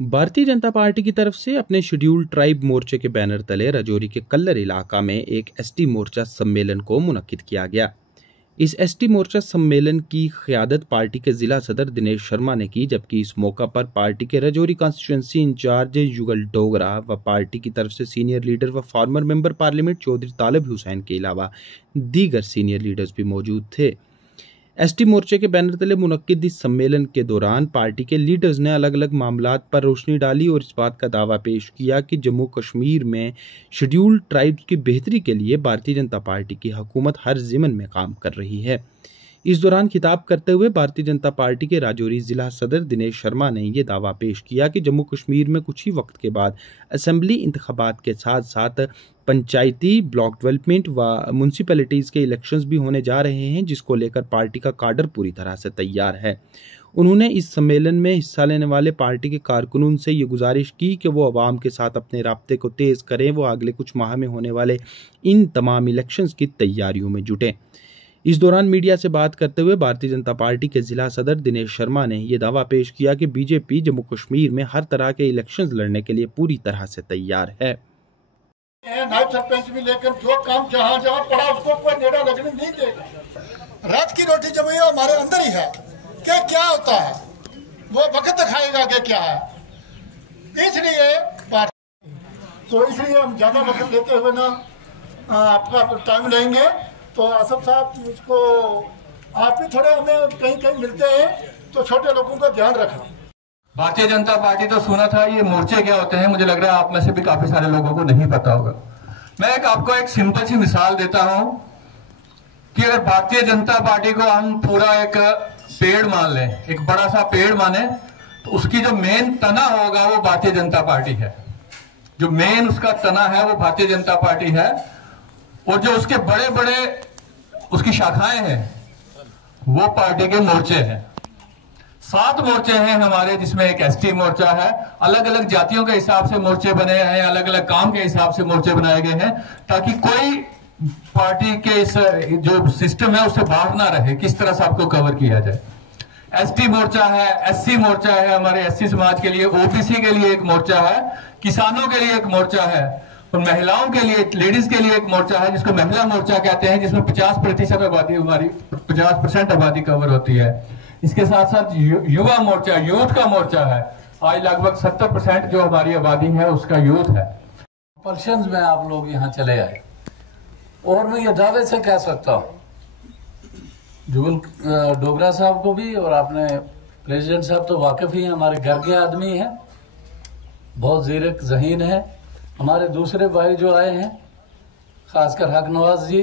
Bharatiya Janata party की तरफ से अपने शेड्यूल्ड ट्राइब मोर्चे के बैनर तले राजौरी के कल्लर इलाका में एक एसटी मोर्चा सम्मेलन को मुनक्किद किया गया। इस एसटी मोर्चा सम्मेलन की क़यादत पार्टी के जिला सदर दिनेश शर्मा ने की, जबकि इस मौका पर पार्टी के राजौरी कॉन्स्टिट्यूंसी इंचार्ज युगल डोगरा व पार्टी की तरफ से सीनियर लीडर व फॉर्मर मेंबर पार्लियामेंट चौधरी तालिब हुसैन के अलावा दीगर सीनियर लीडर्स भी मौजूद थे। एसटी मोर्चे के बैनर तले मुनक्किद इस सम्मेलन के दौरान पार्टी के लीडर्स ने अलग अलग मामलात पर रोशनी डाली और इस बात का दावा पेश किया कि जम्मू कश्मीर में शेड्यूल्ड ट्राइब्स की बेहतरी के लिए भारतीय जनता पार्टी की हुकूमत हर ज़िमन में काम कर रही है। इस दौरान खिताब करते हुए भारतीय जनता पार्टी के राजौरी जिला सदर दिनेश शर्मा ने यह दावा पेश किया कि जम्मू कश्मीर में कुछ ही वक्त के बाद असेंबली इंतखाबात के साथ साथ पंचायती, ब्लॉक डेवलपमेंट व म्यूनसिपैलिटीज़ के इलेक्शंस भी होने जा रहे हैं, जिसको लेकर पार्टी का काडर पूरी तरह से तैयार है। उन्होंने इस सम्मेलन में हिस्सा लेने वाले पार्टी के कारकुनों से ये गुजारिश की कि वो अवाम के साथ अपने राब्ते को तेज़ करें, वो अगले कुछ माह में होने वाले इन तमाम इलेक्शंस की तैयारियों में जुटें। इस दौरान मीडिया से बात करते हुए भारतीय जनता पार्टी के जिला सदर दिनेश शर्मा ने यह दावा पेश किया कि बीजेपी जम्मू कश्मीर में हर तरह के इलेक्शंस लड़ने के लिए पूरी तरह से तैयार है। नायब सरपंच भी लेकर जो काम जहाँ जहाँ पड़ा उसको कोई नेड़ा लगने नहीं देगा। रात की रोटी जब ये हमारे अंदर ही है कि क्या होता है वो वक्त दिखाएगा कि क्या है। इसलिए हम ज्यादा वक्त लेते हुए ना आपका टाइम लेंगे। तो आसफ साहब मुझको आप भी थोड़े हमें कहीं कहीं मिलते हैं तो छोटे लोगों का ध्यान रखना। भारतीय जनता पार्टी तो सुना था, ये मोर्चे क्या होते हैं मुझे लग रहा है आप में से भी काफी सारे लोगों को नहीं पता होगा। मैं आपको एक सिंपल सी मिसाल देता हूं कि अगर भारतीय जनता पार्टी को हम पूरा एक पेड़ मान लें, एक बड़ा सा पेड़ माने, तो उसकी जो मेन तना होगा वो भारतीय जनता पार्टी है। जो मेन उसका तना है वो भारतीय जनता पार्टी है, और जो उसके बड़े बड़े उसकी शाखाएं हैं वो पार्टी के मोर्चे हैं। 7 मोर्चे हैं हमारे, जिसमें एक एसटी मोर्चा है। अलग अलग जातियों के हिसाब से मोर्चे बने हैं, अलग अलग काम के हिसाब से मोर्चे बनाए गए हैं, ताकि कोई पार्टी के इस जो सिस्टम है उससे बाहर ना रहे, किस तरह से आपको कवर किया जाए। एसटी मोर्चा है, एससी मोर्चा है, हमारे एससी समाज के लिए, ओबीसी के लिए एक मोर्चा है, किसानों के लिए एक मोर्चा है, और महिलाओं के लिए, लेडीज के लिए एक मोर्चा है जिसको महिला मोर्चा कहते हैं, जिसमें 50% आबादी, हमारी 50% आबादी कवर होती है। इसके साथ साथ युवा मोर्चा, यूथ का मोर्चा है। आज लगभग 70% जो हमारी आबादी है उसका यूथ है। पल्शंस में आप लोग यहाँ चले आए, और मैं ये दावे से कह सकता हूँ जुगल डोगरा साहब को भी, और आपने प्रेसिडेंट साहब तो वाकिफ ही हैं, हमारे घर के आदमी हैं, बहुत ज़ीरक ज़हीन है। हमारे दूसरे भाई जो आए हैं, खासकर हक नवाज जी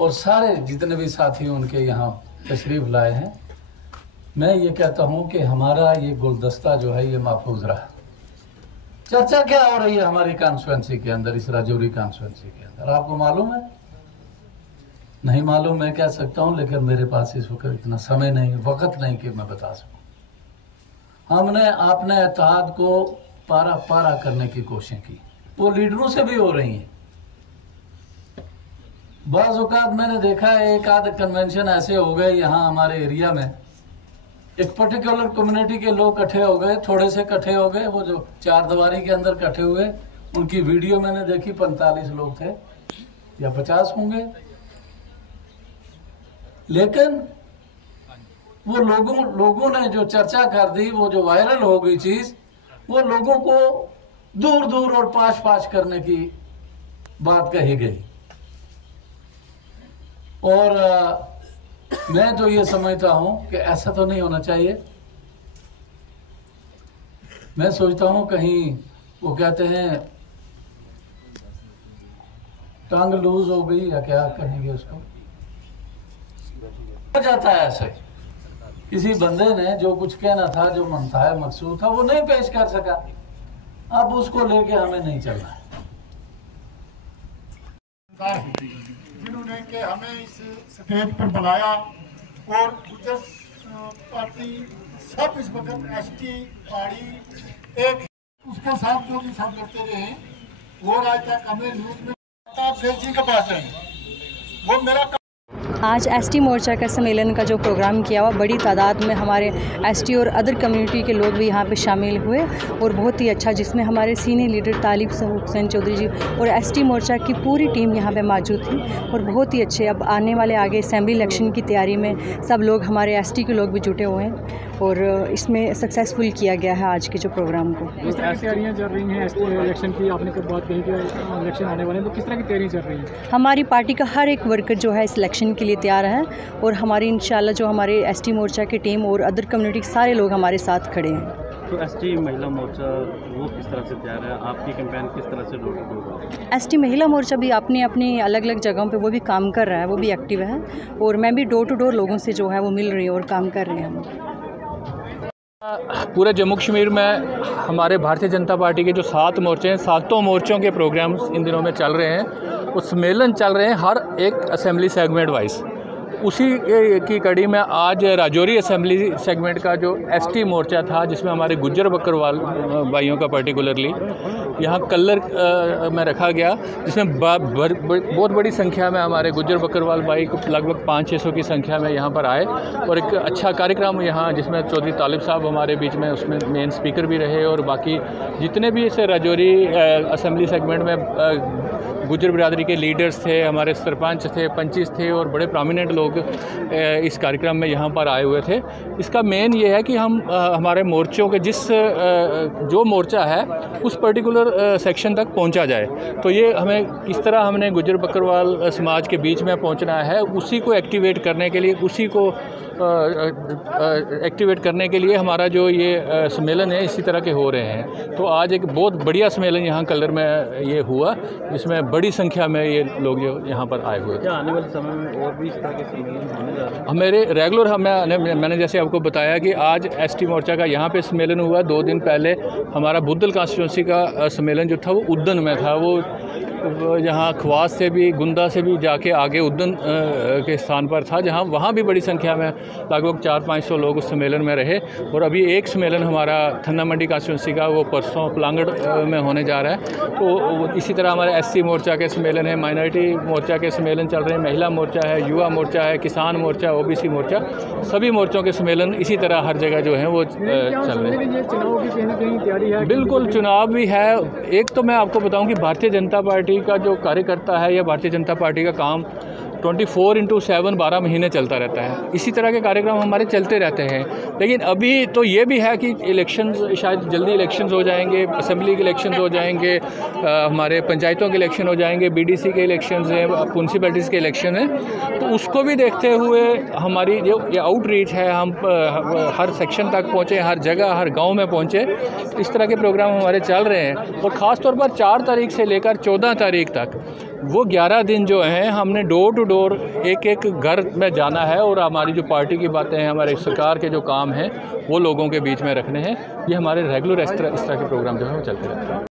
और सारे जितने भी साथी उनके यहाँ तशरीफ लाए हैं, मैं ये कहता हूँ कि हमारा ये गुलदस्ता जो है ये महफूज रहा। चर्चा क्या हो रही है हमारी कॉन्स्टिट्यूंसी के अंदर, इस राजौरी कॉन्स्टिट्यूंसी के अंदर, आपको मालूम है? नहीं मालूम मैं कह सकता हूँ, लेकिन मेरे पास इस वक्त इतना समय नहीं, वक्त नहीं कि मैं बता सकूँ। हमने आपने इत्तेहाद को पारा पारा करने की कोशिश की, वो लीडरों से भी हो रही हैं। बाज़ औक़ात मैंने देखा है एक आध कन्वेंशन ऐसे हो गए यहाँ हमारे एरिया में, एक पर्टिकुलर कम्युनिटी के लोग इकट्ठे हो गए, थोड़े से इकट्ठे हो गए, वो जो 4 दीवारी के अंदर इकट्ठे हुए, उनकी वीडियो मैंने देखी, 45 लोग थे या 50 होंगे, लेकिन वो लोगों ने जो चर्चा कर दी, वो जो वायरल हो गई चीज, वो लोगों को दूर दूर और पाश पाश करने की बात कही गई। और मैं तो ये समझता हूं कि ऐसा तो नहीं होना चाहिए। मैं सोचता हूं कहीं वो कहते हैं टंग लूज हो गई या क्या कहेंगे उसको, हो जाता है ऐसे। किसी बंदे ने जो कुछ कहना था, जो मनता है मकसूद था, वो नहीं पेश कर सका, अब उसको लेके हमें नहीं चलना है। जिन्होंने कि हमें इस स्टेज पर बुलाया, और गुजर पार्टी सब इस वक्त एसटी पार्टी एक उसके साथ जो भी सब लड़ते रहे, वो आज तक हमें न्यूज में जी के पास है, वो मेरा आज एसटी मोर्चा का सम्मेलन का जो प्रोग्राम किया हुआ, बड़ी तादाद में हमारे एसटी और अदर कम्युनिटी के लोग भी यहाँ पे शामिल हुए और बहुत ही अच्छा, जिसमें हमारे सीनियर लीडर तालिब हुसैन चौधरी जी और एसटी मोर्चा की पूरी टीम यहाँ पे मौजूद थी और बहुत ही अच्छे। अब आने वाले आगे असेंबली इलेक्शन की तैयारी में सब लोग, हमारे एसटी के लोग भी जुटे हुए हैं और इसमें सक्सेसफुल किया गया है आज के जो प्रोग्राम को। किस तरह की तैयारियाँ चल रही हैं एसटी इलेक्शन की? आपने कब बात कही कि इलेक्शन आने वाले हैं, तो किस तरह की तैयारियाँ चल रही हैं? हमारी पार्टी का हर एक वर्कर जो है इस इलेक्शन के लिए तैयार है और हमारी इंशाल्लाह जो हमारे एसटी मोर्चा की टीम और अदर कम्युनिटी के सारे लोग हमारे साथ खड़े हैं। तो एसटी महिला मोर्चा वो किस तरह से तैयार है? आपकी कैंपेन किस तरह से डोर टू डोर? एसटी महिला मोर्चा भी अपनी अपनी अलग अलग जगहों पे वो भी काम कर रहा है, वो भी एक्टिव है और मैं भी डोर टू डोर लोगों से जो है वो मिल रही हूँ और काम कर रहे हैं हम। पूरे जम्मू कश्मीर में हमारे भारतीय जनता पार्टी के जो 7 मोर्चे हैं, 7 मोर्चों के प्रोग्राम्स इन दिनों में चल रहे हैं। वो सम्मेलन चल रहे हैं हर एक असेंबली सेगमेंट वाइज। उसी की कड़ी में आज राजौरी असेंबली सेगमेंट का जो एसटी मोर्चा था, जिसमें हमारे गुज्जर बकरवाल भाइयों का पर्टिकुलरली यहाँ कल्लर में रखा गया, जिसमें बहुत बड़ी संख्या में हमारे गुज्जर बकरवाल भाई लगभग 500-600 की संख्या में यहाँ पर आए और एक अच्छा कार्यक्रम यहाँ, जिसमें चौधरी तालिब साहब हमारे बीच में उसमें मेन स्पीकर भी रहे और बाकी जितने भी इस राजौरी असेंबली सेगमेंट में गुज्जर बिरादरी के लीडर्स थे, हमारे सरपंच थे, पंचिस थे और बड़े प्रोमिनेंट लोग इस कार्यक्रम में यहाँ पर आए हुए थे। इसका मेन ये है कि हम हमारे मोर्चों के जो मोर्चा है उस पर्टिकुलर सेक्शन तक पहुँचा जाए। तो ये हमें किस तरह हमने गुज्जर बकरवाल समाज के बीच में पहुँचना है, उसी को एक्टिवेट करने के लिए, उसी को एक्टिवेट करने के लिए हमारा जो ये सम्मेलन है इसी तरह के हो रहे हैं। तो आज एक बहुत बढ़िया सम्मेलन यहाँ कल्लर में ये हुआ, जिसमें बड़ी संख्या में ये लोग जो यहाँ पर आए हुए। क्या आने वाले समय में और भी इस तरह के सम्मेलन होने जा रहे हैं? मेरे रेगुलर मैंने जैसे आपको बताया कि आज एसटी मोर्चा का यहाँ पे सम्मेलन हुआ। 2 दिन पहले हमारा बुद्धल कॉन्स्टिट्यूंसी का सम्मेलन जो था वो उद्दन में था। वो यहाँ खवास से भी, गुंदा से भी जाके आगे उद्दन के स्थान पर था, जहाँ वहाँ भी बड़ी संख्या में लगभग 400-500 लोग उस सम्मेलन में रहे। और अभी एक सम्मेलन हमारा थन्ना मंडी कॉन्स्टिट्यूंसी का वो परसों पलांगड़ में होने जा रहा है। तो इसी तरह हमारे एससी मोर्चा के सम्मेलन है, माइनॉरिटी मोर्चा के सम्मेलन चल रहे हैं, महिला मोर्चा है, युवा मोर्चा है, किसान मोर्चा, ओबीसी मोर्चा, सभी मोर्चों के सम्मेलन इसी तरह हर जगह जो है वो चल रहे हैं। चुनाव की कहीं तैयारी है? बिल्कुल, चुनाव भी है। एक तो मैं आपको बताऊं कि भारतीय जनता पार्टी का जो कार्यकर्ता है या भारतीय जनता पार्टी का काम 24/7 12 महीने चलता रहता है। इसी तरह के कार्यक्रम हमारे चलते रहते हैं। लेकिन अभी तो ये भी है कि इलेक्शंस, शायद जल्दी इलेक्शंस हो जाएंगे, असेंबली के इलेक्शंस हो जाएंगे, हमारे पंचायतों के इलेक्शन हो जाएंगे, बीडीसी के इलेक्शंस हैं, म्यूनसिपैलिटीज़ के इलेक्शन हैं। तो उसको भी देखते हुए हमारी जो ये आउटरीच है, हम हर सेक्शन तक पहुँचे, हर जगह, हर गाँव में पहुँचे, इस तरह के प्रोग्राम हमारे चल रहे हैं। और ख़ास तौर पर 4 तारीख से लेकर 14 तारीख तक वो 11 दिन जो हैं, हमने डोर टू डोर एक घर में जाना है और हमारी जो पार्टी की बातें हैं, हमारे सरकार के जो काम हैं, वो लोगों के बीच में रखने हैं। ये हमारे रेगुलर इस तरह के प्रोग्राम जो है वो चलते रहते हैं।